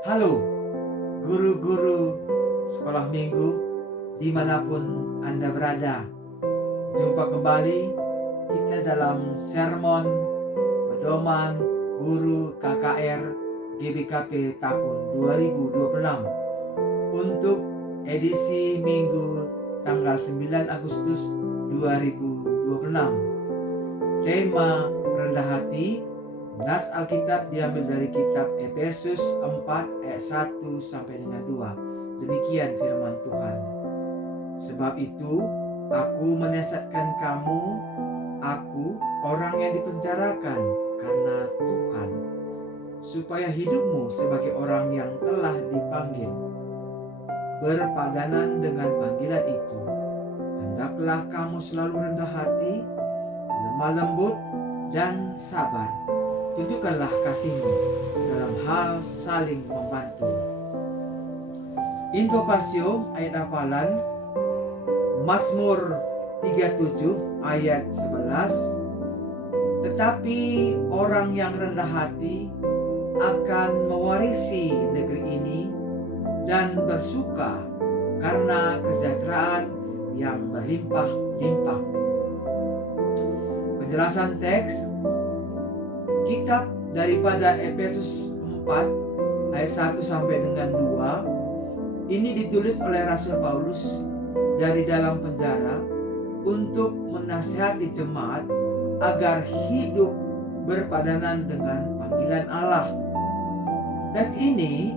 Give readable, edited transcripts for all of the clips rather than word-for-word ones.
Halo guru-guru sekolah minggu dimanapun Anda berada. Jumpa kembali kita dalam sermon pedoman guru KKR GBKP tahun 2026 untuk edisi Minggu tanggal 9 Agustus 2026. Tema rendah hati. Nas Alkitab diambil dari kitab Efesus 4 ayat 1 sampai dengan 2. Demikian firman Tuhan. Sebab itu aku menasihatkan kamu, aku orang yang dipenjarakan karena Tuhan, supaya hidupmu sebagai orang yang telah dipanggil berpadanan dengan panggilan itu. Hendaklah kamu selalu rendah hati, lemah lembut, dan sabar. Tunjukkanlah kasihmu dalam hal saling membantu. Invokasio ayat hafalan Mazmur 37 ayat 11. Tetapi orang yang rendah hati akan mewarisi negeri ini dan bersuka karena kesejahteraan yang berlimpah-limpah. Penjelasan teks kitab daripada Efesus 4 ayat 1 sampai dengan 2 ini ditulis oleh Rasul Paulus dari dalam penjara untuk menasihati jemaat agar hidup berpadanan dengan panggilan Allah. Teks ini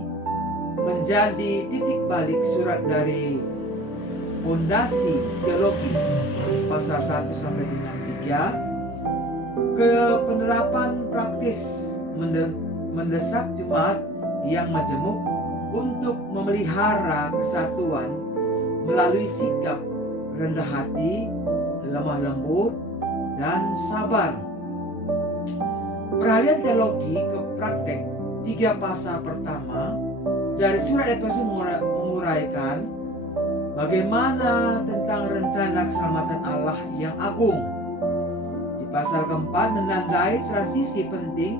menjadi titik balik surat dari Fondasi Teologi pasal 1 sampai dengan 3 ke penerapan praktis mendesak jemaat yang majemuk untuk memelihara kesatuan melalui sikap rendah hati, lemah lembut, dan sabar. Peralihan teologi ke praktek 3 pasal pertama dari surat Efesus menguraikan bagaimana tentang rencana keselamatan Allah yang agung. Pasal keempat menandai transisi penting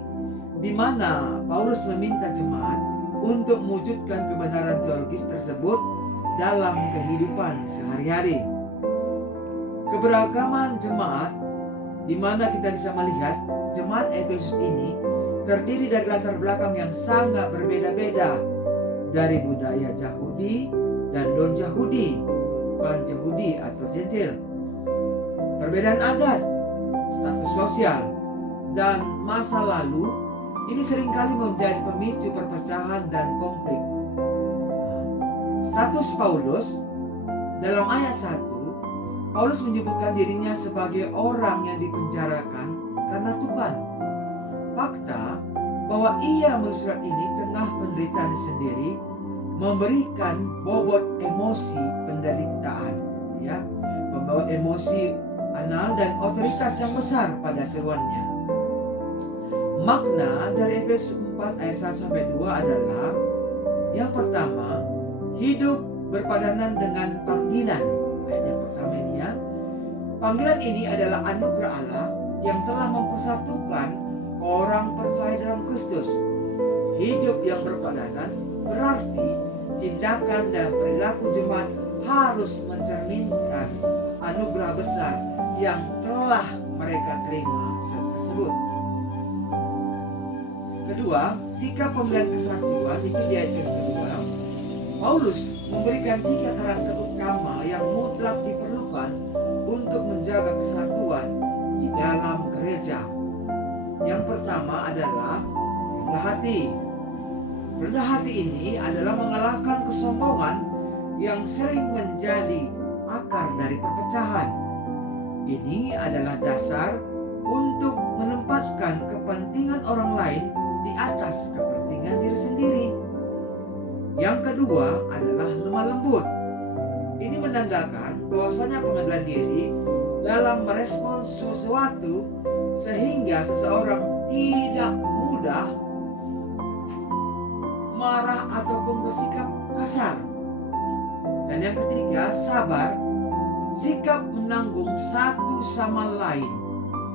di mana Paulus meminta jemaat untuk mewujudkan kebenaran teologis tersebut dalam kehidupan sehari-hari. Keberagaman jemaat di mana kita bisa melihat jemaat Efesus ini terdiri dari latar belakang yang sangat berbeda-beda, dari budaya Yahudi dan non-Yahudi, bukan Yahudi atau Gentil, perbedaan adat, status sosial, dan masa lalu ini seringkali menjadi pemicu perpecahan dan konflik. Status Paulus dalam ayat 1, Paulus menyebutkan dirinya sebagai orang yang dipenjarakan karena Tuhan. Fakta bahwa ia menulis surat ini tengah penderitaan sendiri memberikan bobot emosi penderitaan, membawa emosi anal dan otoritas yang besar pada seruannya. Makna dari Efesus 4 ayat 1 sampai 2 adalah yang pertama, hidup berpadanan dengan panggilan. Ayat yang pertama ini Panggilan ini adalah anugerah Allah yang telah mempersatukan orang percaya dalam Kristus. Hidup yang berpadanan berarti tindakan dan perilaku jemaat harus mencerminkan anugerah besar yang telah mereka terima tersebut. Kedua, sikap pemilihan kesatuan itu di ayat kedua. Paulus memberikan 3 karakter utama yang mutlak diperlukan untuk menjaga kesatuan di dalam gereja. Yang pertama adalah rendah hati. Rendah hati ini adalah mengalahkan kesombongan yang sering menjadi akar dari perpecahan. Ini adalah dasar untuk menempatkan kepentingan orang lain di atas kepentingan diri sendiri. Yang kedua adalah lemah lembut. Ini menandakan bahwasanya pengendalian diri dalam merespons sesuatu sehingga seseorang tidak mudah marah ataupun bersikap kasar. Dan yang ketiga, sabar. Sikap menanggung satu sama lain,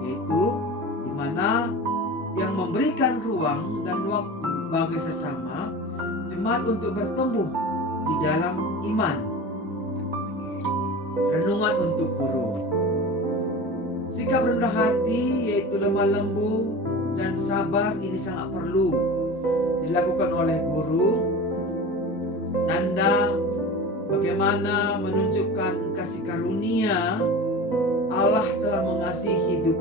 yaitu di mana yang memberikan ruang dan waktu bagi sesama Jemaat untuk bertumbuh di dalam iman. Renungan untuk guru. Sikap rendah hati yaitu lemah lembut dan sabar ini sangat perlu dilakukan oleh guru. Tanda bagaimana menunjukkan kasih karunia Allah telah mengasihi hidup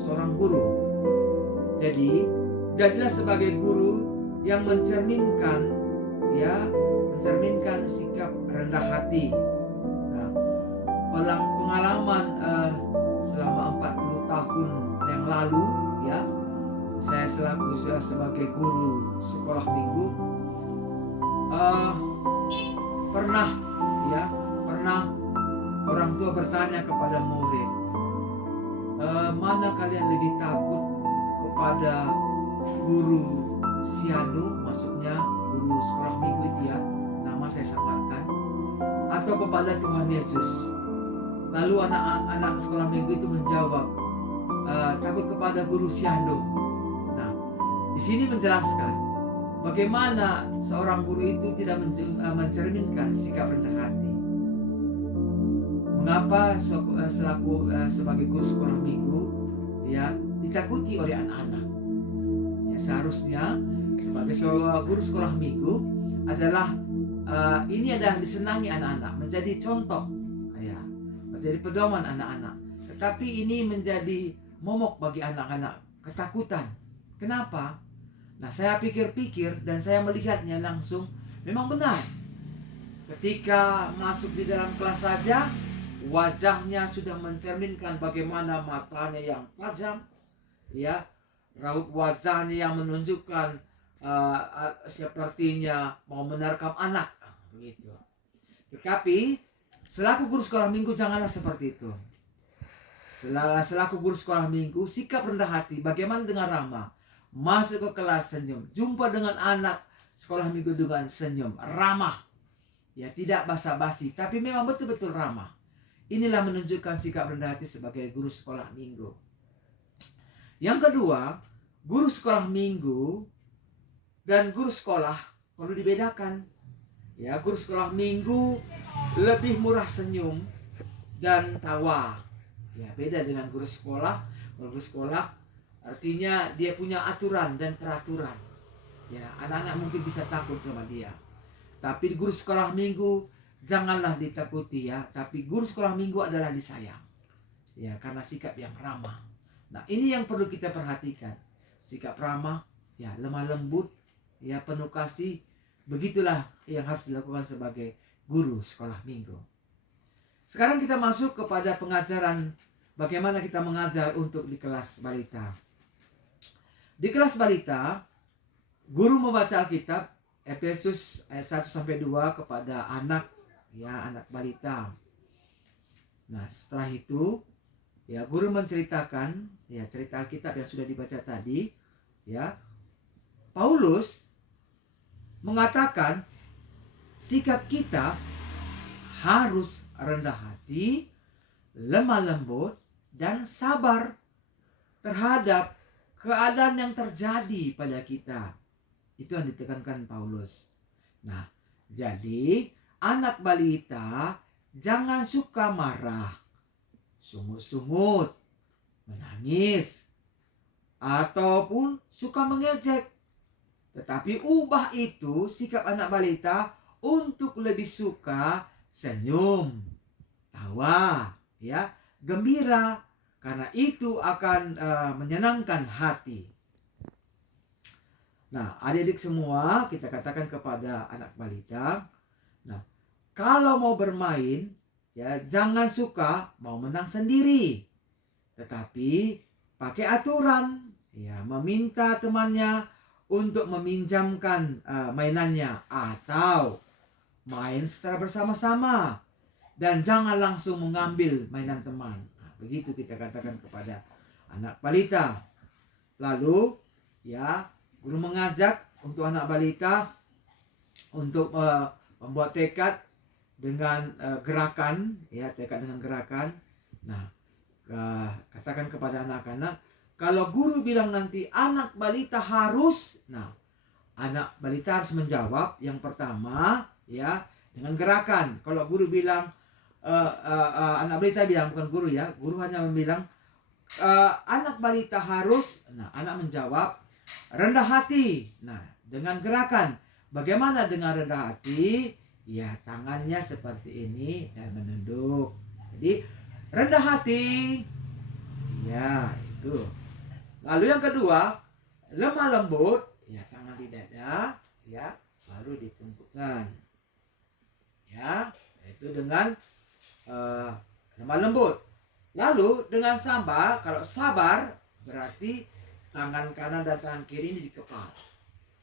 seorang guru. Jadi, jadilah sebagai guru yang mencerminkan sikap rendah hati. Nah, pengalaman selama 40 tahun yang lalu, ya, saya selaku sebagai guru sekolah minggu, pernah orang tua bertanya kepada murid, mana kalian lebih takut kepada guru Sianu, maksudnya guru sekolah minggu itu ya, nama saya samarkan, atau kepada Tuhan Yesus? Lalu anak-anak sekolah minggu itu menjawab, takut kepada guru Sianu. Nah, di sini menjelaskan bagaimana seorang guru itu tidak mencerminkan sikap rendah hati. Mengapa sebagai guru sekolah minggu ya ditakuti oleh anak-anak? Ya, seharusnya sebagai guru sekolah minggu adalah ini adalah disenangi anak-anak, menjadi contoh, ya, menjadi pedoman anak-anak. Tetapi ini menjadi momok bagi anak-anak, ketakutan. Kenapa? Nah, saya pikir-pikir dan saya melihatnya langsung, memang benar. Ketika masuk di dalam kelas saja, wajahnya sudah mencerminkan bagaimana matanya yang tajam, ya, raut wajahnya yang menunjukkan sepertinya mau menerkam anak, begitu. Tetapi selaku guru sekolah minggu janganlah seperti itu. Selaku guru sekolah minggu, sikap rendah hati, bagaimana dengan ramah, masuk ke kelas senyum, jumpa dengan anak sekolah minggu dengan senyum, ramah, ya, tidak basa-basi, tapi memang betul-betul ramah. Inilah menunjukkan sikap rendah hati sebagai guru sekolah minggu. Yang kedua, guru sekolah minggu dan guru sekolah perlu dibedakan. Ya, guru sekolah minggu lebih murah senyum dan tawa. Ya, beda dengan guru sekolah. Guru sekolah artinya dia punya aturan dan peraturan. Ya, anak-anak mungkin bisa takut sama dia. Tapi guru sekolah minggu janganlah ditakuti, ya. Tapi guru sekolah minggu adalah disayang. Ya, karena sikap yang ramah. Nah, ini yang perlu kita perhatikan. Sikap ramah, ya, lemah lembut, ya, penuh kasih. Begitulah yang harus dilakukan sebagai guru sekolah minggu. Sekarang kita masuk kepada pengajaran bagaimana kita mengajar untuk di kelas balita. Di kelas balita, guru membaca Alkitab Efesus ayat 1-2 kepada anak, ya, anak balita. Nah, setelah itu, ya, guru menceritakan, ya, cerita Alkitab yang sudah dibaca tadi, ya. Paulus mengatakan sikap kita harus rendah hati, lemah lembut, dan sabar terhadap keadaan yang terjadi pada kita. Itu yang ditekankan Paulus. Nah, jadi anak balita jangan suka marah, sungut-sungut, menangis, ataupun suka mengejek. Tetapi ubah itu sikap anak balita untuk lebih suka senyum, tawa, ya, gembira, karena itu akan menyenangkan hati. Nah, adik-adik semua, kita katakan kepada anak balita, nah, kalau mau bermain, ya, jangan suka mau menang sendiri, tetapi pakai aturan, ya, meminta temannya untuk meminjamkan mainannya atau main secara bersama-sama, dan jangan langsung mengambil mainan teman. Nah, begitu kita katakan kepada anak balita. Lalu, ya, guru mengajak untuk anak balita untuk membuat tekad dengan gerakan, ya, tekad dengan gerakan. Nah, katakan kepada anak-anak, kalau guru bilang nanti anak balita harus, nah, anak balita harus menjawab yang pertama ya dengan gerakan. Kalau guru bilang anak balita bilang, bukan guru ya, guru hanya bilang anak balita harus, nah anak menjawab rendah hati. Nah dengan gerakan, bagaimana dengan rendah hati? Ya tangannya seperti ini dan menunduk. Jadi rendah hati. Ya itu. Lalu yang kedua, lemah lembut. Ya tangan di dada. Ya baru ditumpukan. Ya itu dengan lemah lembut. Lalu dengan sabar. Kalau sabar berarti tangan kanan dan tangan kiri ini di kepala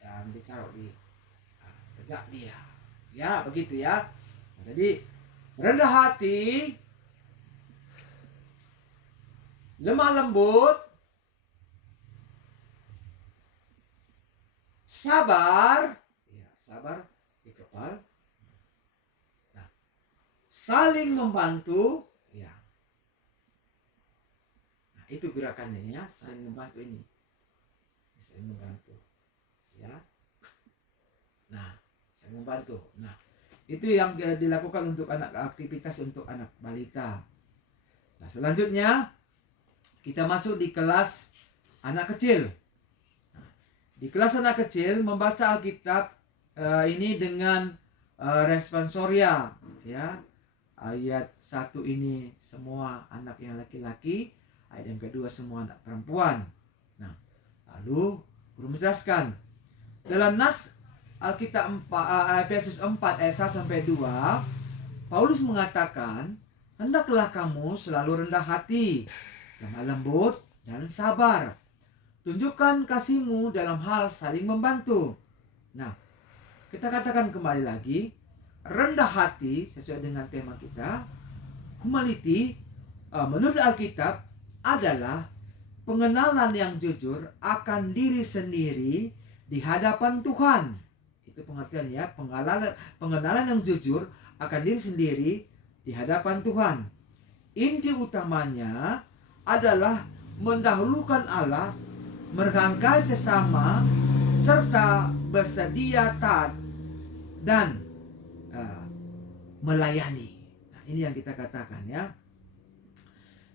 dan ditaruh di tegak dia. Ya begitu ya. Jadi rendah hati, lemah lembut, sabar, ya sabar di kepala. Nah, saling membantu, ya. Nah, itu gerakannya ya, saling membantu ini. Saling membantu. Ya. Nah, saling membantu. Nah, itu yang dilakukan untuk aktivitas untuk anak balita. Nah, selanjutnya kita masuk di kelas anak kecil. Nah, di kelas anak kecil membaca Alkitab ini dengan responsoria ya. Ayat 1 ini semua anak yang laki-laki, ayat yang kedua semua anak perempuan. Nah, lalu guru menjelaskan dalam nats Alkitab Efesus 4 ayat 1 sampai 2, Paulus mengatakan, hendaklah kamu selalu rendah hati, lemah lembut dan sabar. Tunjukkan kasihmu dalam hal saling membantu. Nah, kita katakan kembali lagi, rendah hati sesuai dengan tema kita, humility menurut Alkitab adalah pengenalan yang jujur akan diri sendiri di hadapan Tuhan. Itu pengertiannya, pengenalan yang jujur akan diri sendiri di hadapan Tuhan. Inti utamanya adalah mendahulukan Allah, menghargai sesama, serta bersedia taat dan melayani. Nah, ini yang kita katakan ya.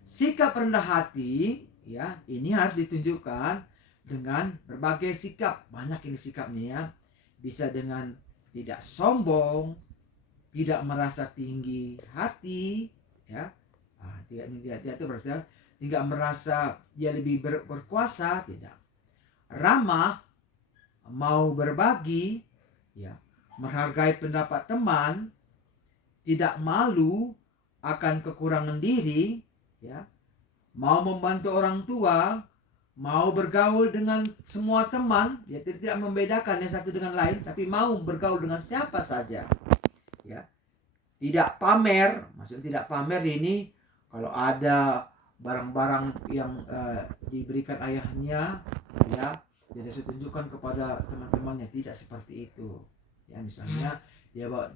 Sikap rendah hati ya, ini harus ditunjukkan dengan berbagai sikap. Banyak ini sikapnya ya. Bisa dengan tidak sombong, tidak merasa tinggi hati ya. Tidak tinggi hati itu berarti tidak merasa dia lebih berkuasa, tidak. Ramah, mau berbagi ya, menghargai pendapat teman, tidak malu akan kekurangan diri ya, mau membantu orang tua, mau bergaul dengan semua teman, dia tidak membedakan yang satu dengan lain, tapi mau bergaul dengan siapa saja ya. Tidak pamer, maksudnya tidak pamer ini kalau ada barang-barang yang diberikan ayahnya ya, dia harus tunjukkan kepada teman-temannya, tidak seperti itu ya. Misalnya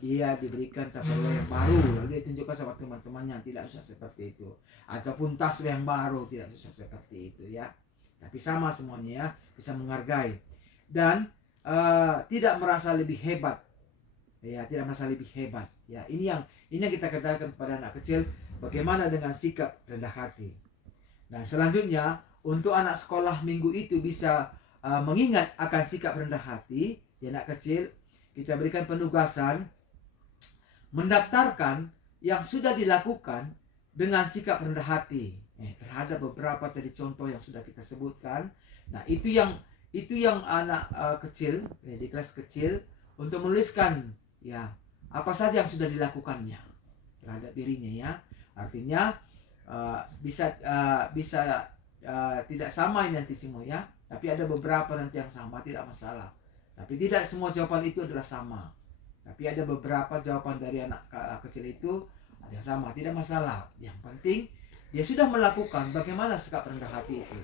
dia diberikan Tupperware yang baru, lalu dia tunjukkan sama teman-temannya, tidak usah seperti itu. Ataupun tas yang baru, tidak usah seperti itu ya. Tapi sama semuanya ya, bisa menghargai dan tidak merasa lebih hebat ya, tidak merasa lebih hebat ya. Ini yang kita katakan kepada anak kecil, bagaimana dengan sikap rendah hati. Nah, selanjutnya untuk anak sekolah minggu itu bisa mengingat akan sikap rendah hati di anak kecil, kita berikan penugasan mendaftarkan yang sudah dilakukan dengan sikap rendah hati terhadap beberapa tadi contoh yang sudah kita sebutkan. Nah, itu yang anak kecil di kelas kecil untuk menuliskan ya apa saja yang sudah dilakukannya terhadap dirinya ya. Artinya bisa tidak sama ini nanti semua ya, tapi ada beberapa nanti yang sama, tidak masalah. Tapi tidak semua jawaban itu adalah sama, tapi ada beberapa jawaban dari anak kecil itu ada yang sama, tidak masalah. Yang penting dia sudah melakukan bagaimana sikap rendah hati itu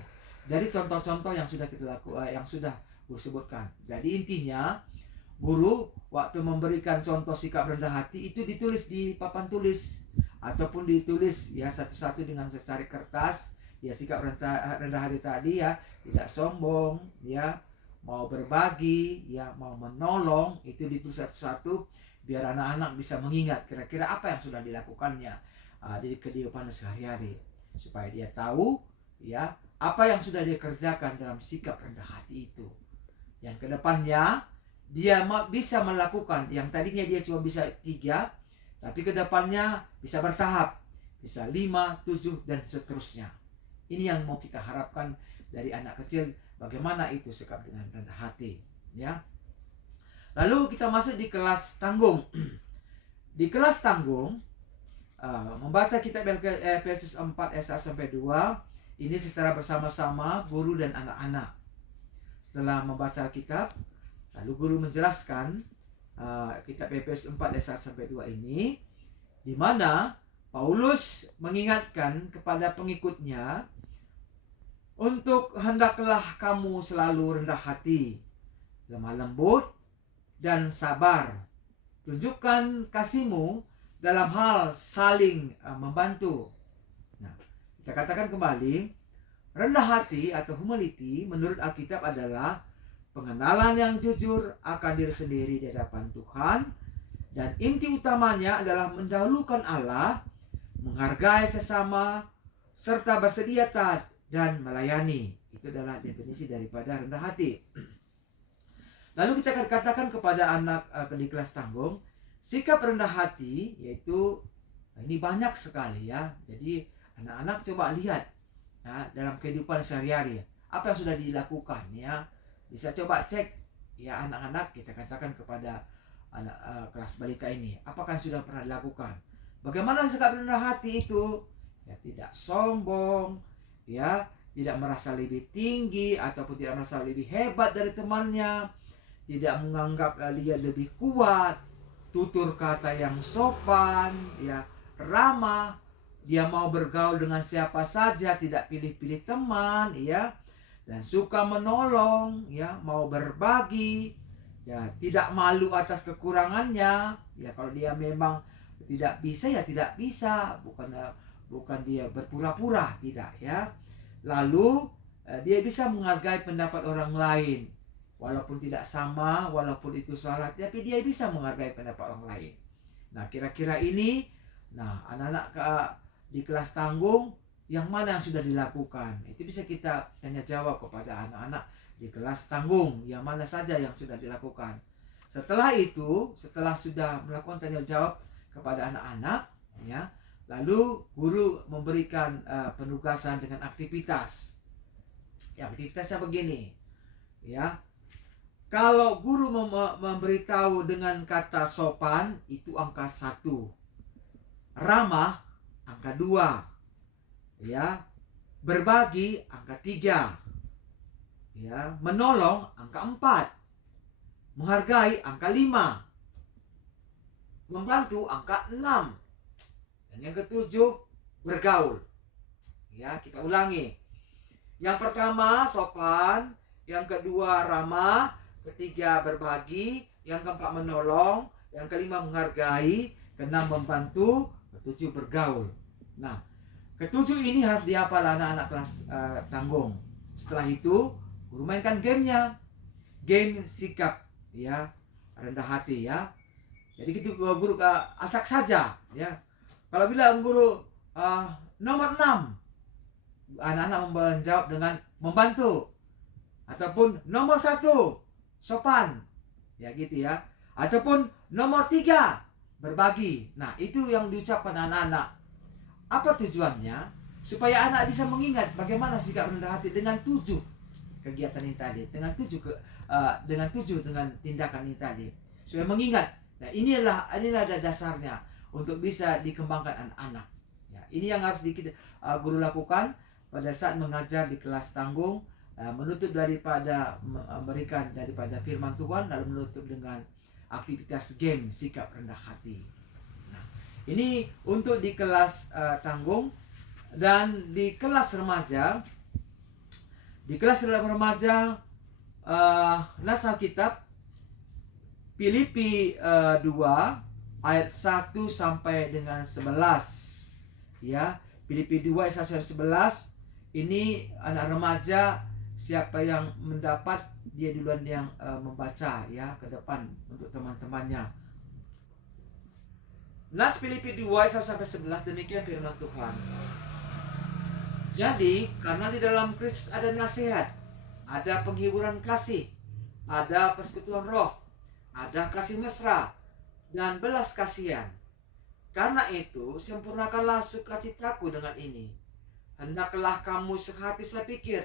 dari contoh-contoh yang sudah kita lakukan, yang sudah guru sebutkan. Jadi intinya guru waktu memberikan contoh sikap rendah hati itu ditulis di papan tulis ataupun ditulis ya satu-satu dengan secari kertas ya. Sikap rendah hati tadi ya, tidak sombong ya, mau berbagi, ya, mau menolong, itu ditulis satu-satu biar anak-anak bisa mengingat kira-kira apa yang sudah dilakukannya di kehidupan sehari-hari, supaya dia tahu, ya, apa yang sudah dia kerjakan dalam sikap rendah hati itu. Yang kedepannya dia bisa melakukan yang tadinya dia cuma bisa 3, tapi kedepannya bisa bertahap, bisa 5, 7 dan seterusnya. Ini yang mau kita harapkan dari anak kecil, bagaimana itu sikap dengan rendah hati, ya. Lalu kita masuk di kelas tanggung. Di kelas tanggung, membaca kitab Efesus 4 ayat 1 sampai 2 ini secara bersama-sama guru dan anak-anak. Setelah membaca kitab, lalu guru menjelaskan kitab Efesus 4 ayat 1 sampai 2 ini, di mana Paulus mengingatkan kepada pengikutnya untuk hendaklah kamu selalu rendah hati, lemah lembut, dan sabar. Tunjukkan kasihmu dalam hal saling membantu. Nah, kita katakan kembali, rendah hati atau humility menurut Alkitab adalah pengenalan yang jujur akan diri sendiri di hadapan Tuhan, dan inti utamanya adalah mendahulukan Allah, menghargai sesama, serta bersedia taat dan melayani. Itu adalah definisi daripada rendah hati. Lalu kita akan katakan kepada anak di kelas tanggung, sikap rendah hati yaitu, ini banyak sekali, ya. Jadi anak-anak coba lihat, ya, dalam kehidupan sehari-hari apa yang sudah dilakukan, ya. Bisa coba cek, ya, anak-anak, kita katakan kepada anak kelas balita ini, apakah sudah pernah dilakukan. Bagaimana sikap rendah hati itu? Ya, tidak sombong, ya, tidak merasa lebih tinggi ataupun tidak merasa lebih hebat dari temannya, tidak menganggap dia lebih kuat, tutur kata yang sopan, ya, ramah, dia mau bergaul dengan siapa saja, tidak pilih-pilih teman, ya, dan suka menolong, ya, mau berbagi, ya, tidak malu atas kekurangannya, ya, kalau dia memang tidak bisa, ya tidak bisa, bukan dia berpura-pura, tidak, ya. Lalu dia bisa menghargai pendapat orang lain, walaupun tidak sama, walaupun itu salah, tapi dia bisa menghargai pendapat orang lain. Nah, kira-kira ini, nah, anak-anak di kelas tanggung, yang mana yang sudah dilakukan? Itu bisa kita tanya jawab kepada anak-anak di kelas tanggung, yang mana saja yang sudah dilakukan. Setelah itu, setelah sudah melakukan tanya jawab kepada anak-anak, ya, lalu guru memberikan penugasan dengan aktivitas. Ya, aktivitasnya begini, ya. Kalau guru memberitahu dengan kata sopan, itu angka 1. Ramah, angka 2. Ya. Berbagi, angka 3. Ya. Menolong, angka 4. Menghargai, angka 5. Membantu, angka 6. Dan yang ketujuh, bergaul. Ya, kita ulangi. Yang pertama, sopan. Yang kedua, ramah. Ketiga, berbagi. Yang keempat, menolong. Yang kelima, menghargai. Keenam, membantu. Ketujuh, bergaul. Nah, ketujuh ini harus dihafal anak-anak kelas tanggung. Setelah itu, guru mainkan gamenya. Game sikap, ya, rendah hati, ya. Jadi gitu guru acak saja, ya. Kalau bilang guru nomor 6, anak-anak menjawab dengan membantu. Ataupun nomor 1, sopan, ya, gitu, ya. Ataupun nomor 3, berbagi. Nah, itu yang diucapkan anak-anak. Apa tujuannya? Supaya anak bisa mengingat bagaimana sikap rendah hati dengan 7 kegiatan ini tadi, dengan 7 dengan tindakan ini tadi, supaya mengingat. Nah, inilah dasarnya untuk bisa dikembangkan anak-anak. Ya, ini yang harus guru lakukan pada saat mengajar di kelas tanggung. Menutup daripada memberikan daripada firman Tuhan, lalu menutup dengan aktivitas game sikap rendah hati. Nah, ini untuk di kelas tanggung. Dan di kelas remaja, nas Alkitab Filipi 2 ayat 1 sampai dengan 11, ya. Filipi 2 ayat 1 sampai 11. Ini anak remaja, siapa yang mendapat dia duluan yang membaca ya ke depan untuk teman-temannya. Nas Filipi 2 ayat 1-11, demikian firman Tuhan. Jadi karena di dalam Kristus ada nasihat, ada penghiburan kasih, ada persekutuan roh, ada kasih mesra dan belas kasihan. Karena itu sempurnakanlah sukacitaku dengan ini. Hendaklah kamu sehati sepikir,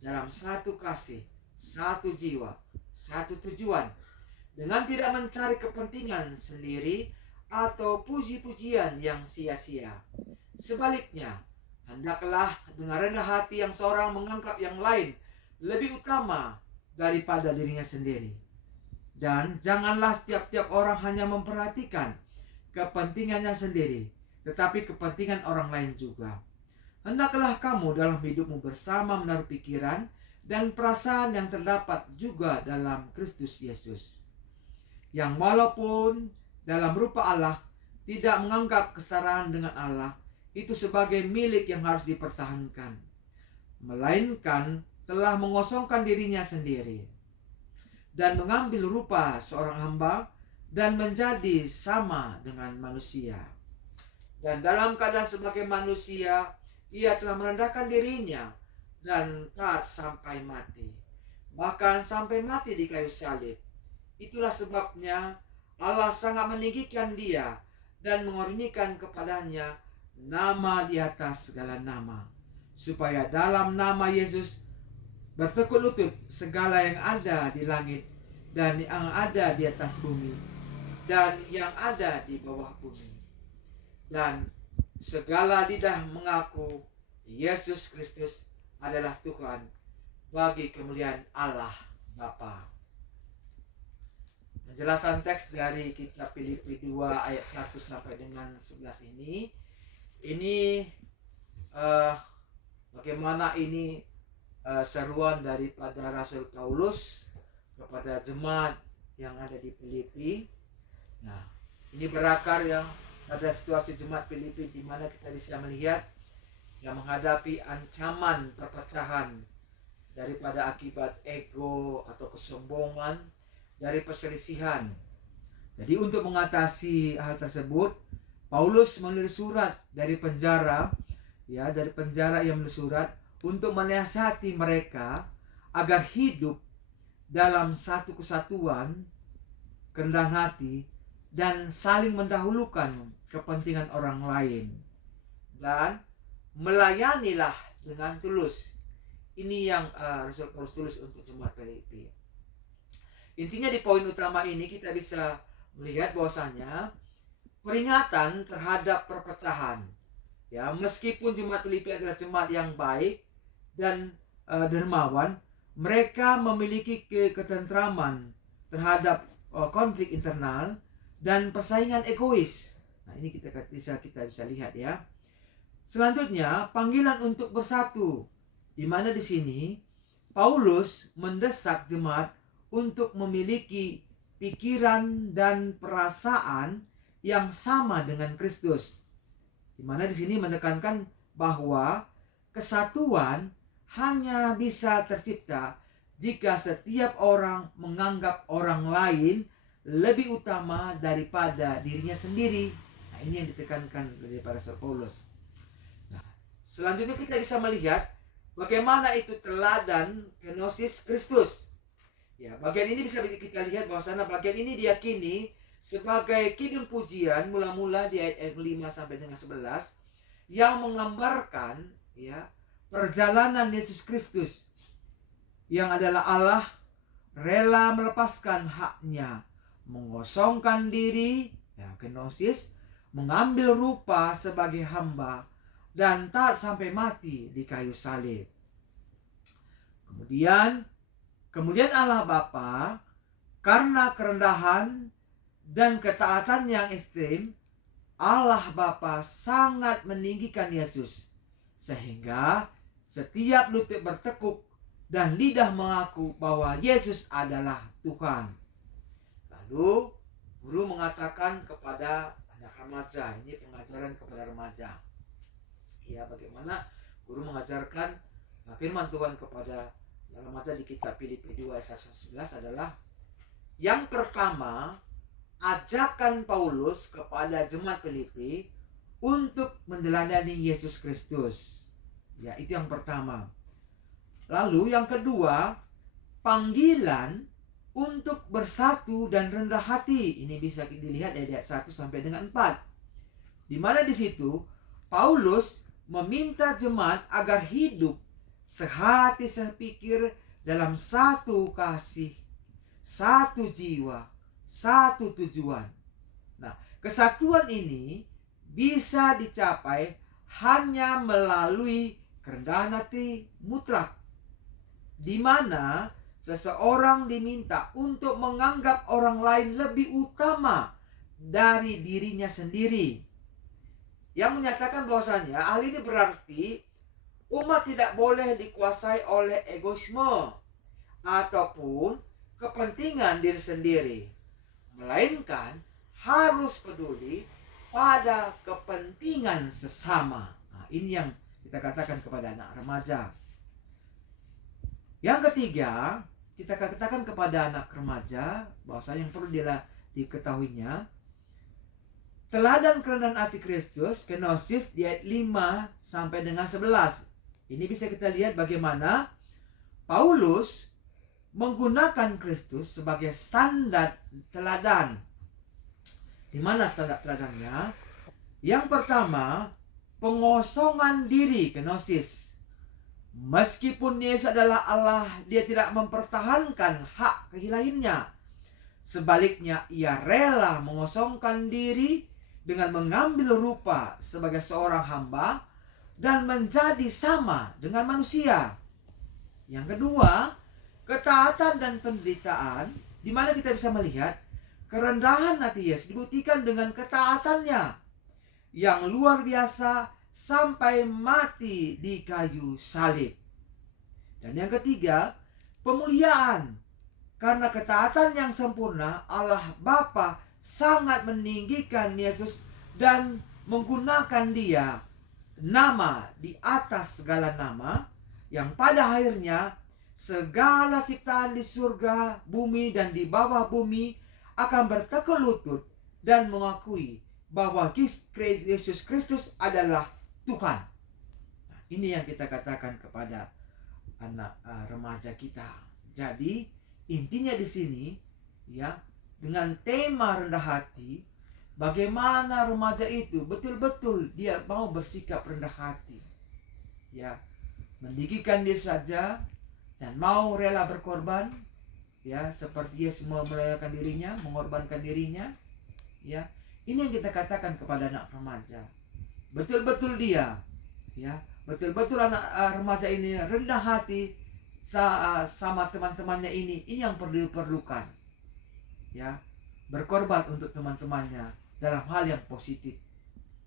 dalam satu kasih, satu jiwa, satu tujuan, dengan tidak mencari kepentingan sendiri atau puji-pujian yang sia-sia. Sebaliknya, hendaklah dengan rendah hati yang seorang menganggap yang lain lebih utama daripada dirinya sendiri. Dan janganlah tiap-tiap orang hanya memperhatikan kepentingannya sendiri, tetapi kepentingan orang lain juga. Hendaklah kamu dalam hidupmu bersama menaruh pikiran dan perasaan yang terdapat juga dalam Kristus Yesus, yang walaupun dalam rupa Allah tidak menganggap kesetaraan dengan Allah itu sebagai milik yang harus dipertahankan, melainkan telah mengosongkan dirinya sendiri dan mengambil rupa seorang hamba dan menjadi sama dengan manusia. Dan dalam keadaan sebagai manusia, ia telah merendahkan dirinya dan taat sampai mati, bahkan sampai mati di kayu salib. Itulah sebabnya Allah sangat meninggikan dia dan mengurniakan kepadanya nama di atas segala nama, supaya dalam nama Yesus bertekuk lutut segala yang ada di langit dan yang ada di atas bumi dan yang ada di bawah bumi, dan segala lidah mengaku Yesus Kristus adalah Tuhan, bagi kemuliaan Allah Bapa. Penjelasan teks dari kitab Filipi 2 ayat 1 sampai dengan 11 ini bagaimana ini seruan daripada Rasul Paulus kepada jemaat yang ada di Filipi. Nah, ini berakar yang pada situasi jemaat Filipi di mana kita bisa melihat yang menghadapi ancaman perpecahan daripada akibat ego atau kesombongan, dari perselisihan. Jadi untuk mengatasi hal tersebut, Paulus menulis surat dari penjara, ya, dari penjara yang menulis surat untuk menasihati mereka agar hidup dalam satu kesatuan, kerendahan hati, dan saling mendahulukan kepentingan orang lain, dan melayanilah dengan tulus. Ini yang Rasul Paulus tulis untuk jemaat Filipi. Intinya di poin utama ini kita bisa melihat bahwasanya peringatan terhadap perpecahan, ya, meskipun jemaat Filipi adalah jemaat yang baik dan dermawan, mereka memiliki ketentraman terhadap konflik internal dan persaingan egois. Nah, ini kita bisa lihat, ya. Selanjutnya, panggilan untuk bersatu, di mana di sini Paulus mendesak jemaat untuk memiliki pikiran dan perasaan yang sama dengan Kristus. Di mana di sini menekankan bahwa kesatuan hanya bisa tercipta jika setiap orang menganggap orang lain lebih utama daripada dirinya sendiri. Nah, ini yang ditekankan daripada Rasul Paulus. Nah, selanjutnya kita bisa melihat bagaimana itu teladan kenosis Kristus. Ya, bagian ini bisa kita lihat bahwasanya bagian ini diyakini sebagai kidung pujian mula-mula di ayat 5 sampai dengan 11 yang menggambarkan, ya, perjalanan Yesus Kristus yang adalah Allah rela melepaskan haknya, mengosongkan diri, ya, kenosis, mengambil rupa sebagai hamba dan taat sampai mati di kayu salib. Kemudian Allah Bapa karena kerendahan dan ketaatan yang ekstrim, Allah Bapa sangat meninggikan Yesus sehingga setiap lutut bertekuk dan lidah mengaku bahwa Yesus adalah Tuhan. Lalu guru mengatakan kepada anak remaja, ini pengajaran kepada remaja, ya, bagaimana guru mengajarkan firman Tuhan kepada remaja di kitab Filipi 2 ayat 11 adalah yang pertama, ajakan Paulus kepada jemaat Filipi untuk meneladani Yesus Kristus. Ya, itu yang pertama. Lalu yang kedua, panggilan untuk bersatu dan rendah hati. Ini bisa dilihat dari ayat 1 sampai dengan 4. Di mana di situ Paulus meminta jemaat agar hidup sehati sepikir dalam satu kasih, satu jiwa, satu tujuan. Nah, kesatuan ini bisa dicapai hanya melalui kerendahan hati mutlak, di mana seseorang diminta untuk menganggap orang lain lebih utama dari dirinya sendiri. Yang menyatakan bahwasanya hal ini berarti umat tidak boleh dikuasai oleh egoisme ataupun kepentingan diri sendiri, melainkan harus peduli pada kepentingan sesama. Nah, ini yang kita katakan kepada anak remaja. Yang ketiga, kita katakan kepada anak remaja bahwasanya yang perlu diketahuinya, teladan kerendahan hati Kristus, Kenosis di ayat 5 sampai dengan 11. Ini bisa kita lihat bagaimana Paulus menggunakan Kristus sebagai standar teladan. Di mana standar teladannya? Yang pertama, pengosongan diri, Kenosis. Meskipun Yesus adalah Allah, dia tidak mempertahankan hak keilahiyahnya. Sebaliknya, ia rela mengosongkan diri dengan mengambil rupa sebagai seorang hamba dan menjadi sama dengan manusia. Yang kedua, ketaatan dan penderitaan, di mana kita bisa melihat kerendahan hati Yesus dibuktikan dengan ketaatannya yang luar biasa sampai mati di kayu salib. Dan yang ketiga, pemuliaan. Karena ketaatan yang sempurna, Allah Bapa sangat meninggikan Yesus dan menggunakan dia nama di atas segala nama, yang pada akhirnya segala ciptaan di surga, bumi, dan di bawah bumi akan bertekuk lutut dan mengakui bahwa Yesus Kristus adalah Tuhan. Nah, ini yang kita katakan kepada anak remaja kita. Jadi intinya di sini, ya, dengan tema rendah hati, bagaimana remaja itu betul-betul dia mau bersikap rendah hati, ya, meninggikan diri saja dan mau rela berkorban, ya, seperti Yesus merelakan dirinya, mengorbankan dirinya, ya. Ini yang kita katakan kepada anak remaja. Betul-betul dia, ya, betul-betul anak remaja ini rendah hati sama teman-temannya ini yang perlu diperlukan, ya, berkorban untuk teman-temannya dalam hal yang positif,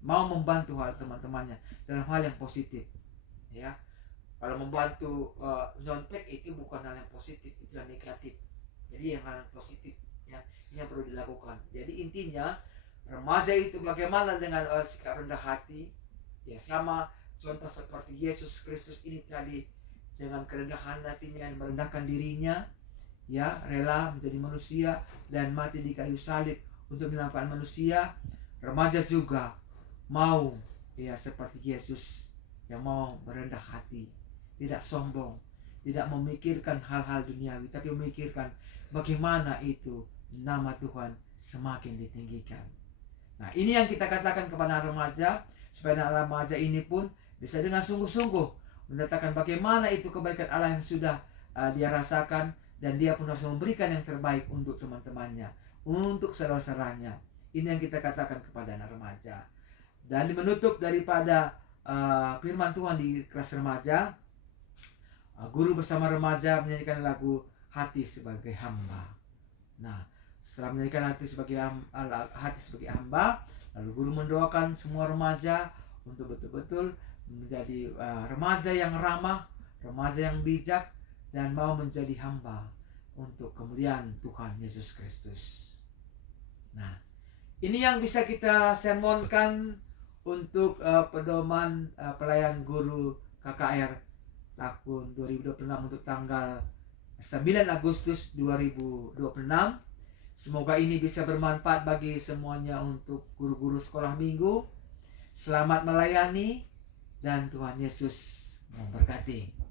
mau membantu hal teman-temannya dalam hal yang positif, ya. Kalau membantu nyontek itu bukan hal yang positif, itu yang negatif. Jadi yang hal yang positif, ya, ini yang perlu dilakukan. Jadi intinya remaja itu bagaimana dengan sikap rendah hati, ya, sama contoh seperti Yesus Kristus ini tadi, dengan kerendahan hatinya yang merendahkan dirinya, ya, rela menjadi manusia dan mati di kayu salib untuk menyelamatkan manusia. Remaja juga mau, ya, seperti Yesus yang mau merendah hati, tidak sombong, tidak memikirkan hal-hal duniawi, tapi memikirkan bagaimana itu nama Tuhan semakin ditinggikan. Nah, ini yang kita katakan kepada remaja, supaya anak remaja ini pun bisa dengan sungguh-sungguh mendatangkan bagaimana itu kebaikan Allah yang sudah dia rasakan, dan dia pun harus memberikan yang terbaik untuk teman-temannya, untuk saudara-saudaranya. Ini yang kita katakan kepada anak remaja. Dan di menutup daripada firman Tuhan di kelas remaja, guru bersama remaja menyanyikan lagu Hati Sebagai Hamba. Nah, setelah menyanyikan hati sebagai hamba, lalu guru mendoakan semua remaja untuk betul-betul menjadi remaja yang ramah, remaja yang bijak, dan mau menjadi hamba untuk kemuliaan Tuhan Yesus Kristus. Nah, ini yang bisa kita sermonkan untuk pedoman pelayan guru KKR tahun 2026 untuk tanggal 9 Agustus 2026. Semoga ini bisa bermanfaat bagi semuanya untuk guru-guru sekolah minggu. Selamat melayani dan Tuhan Yesus memberkati.